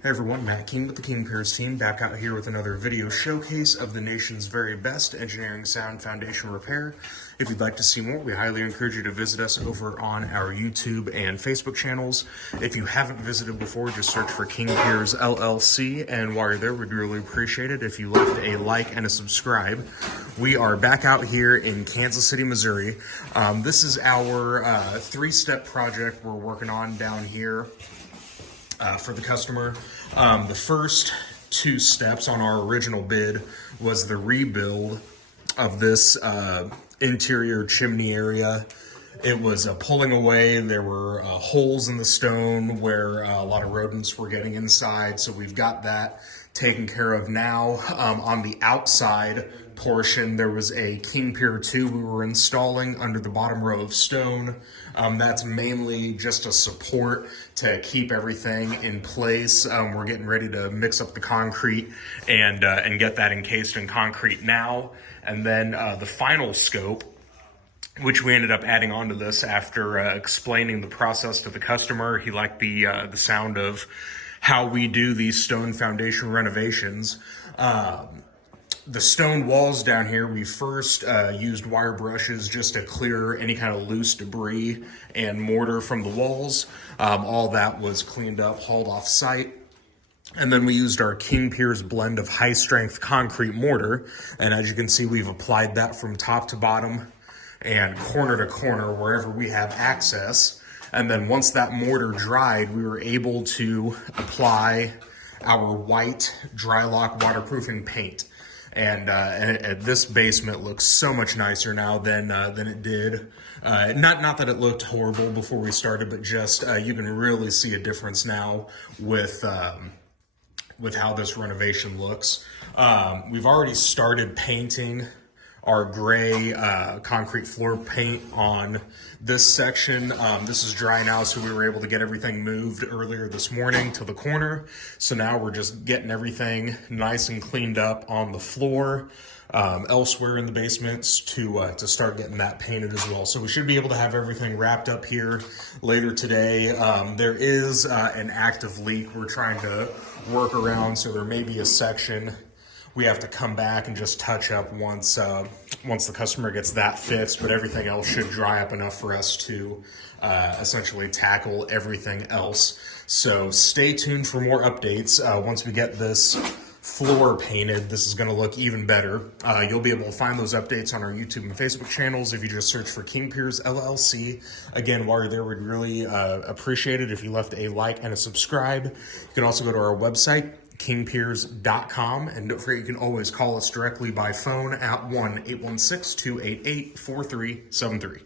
Hey everyone, Matt King with the King Piers team, back out here with another video showcase of the nation's very best engineering sound foundation repair. If you'd like to see more, we highly encourage you to visit us over on our YouTube and Facebook channels. If you haven't visited before, just search for King Piers LLC, and while you're there, we'd really appreciate it if you left a like and a subscribe. We are back out here in Kansas City, Missouri. This is our three-step project we're working on down here. For the customer. The first two steps on our original bid was the rebuild of this interior chimney area. It was pulling away. There were holes in the stone where a lot of rodents were getting inside, so we've got that taken care of now. On the outside portion, there was a King Pier 2 we were installing under the bottom row of stone. That's mainly just a support to keep everything in place. We're getting ready to mix up the concrete and get that encased in concrete now. And then the final scope, which we ended up adding onto this after explaining the process to the customer. He liked the sound of how we do these stone foundation renovations. The stone walls down here, we first used wire brushes just to clear any kind of loose debris and mortar from the walls. All that was cleaned up, hauled off site. And then we used our King Piers blend of high strength concrete mortar. And as you can see, we've applied that from top to bottom and corner to corner wherever we have access. And then once that mortar dried, we were able to apply our white Drylock waterproofing paint. And this basement looks so much nicer now than it did. Not that it looked horrible before we started, but just you can really see a difference now with how this renovation looks. We've already started painting our gray concrete floor paint on this section. This is dry now, so we were able to get everything moved earlier this morning to the corner. So now we're just getting everything nice and cleaned up on the floor elsewhere in the basements to start getting that painted as well. So we should be able to have everything wrapped up here later today. There is an active leak we're trying to work around, so there may be a section we have to come back and just touch up once the customer gets that fixed, but everything else should dry up enough for us to essentially tackle everything else. So stay tuned for more updates. Once we get this floor painted, this is going to look even better. You'll be able to find those updates on our YouTube and Facebook channels if you just search for King Piers LLC. Again, while you're there, we'd really appreciate it if you left a like and a subscribe. You can also go to our website, kingpiers.com, and don't forget you can always call us directly by phone at 1-816-288-4373.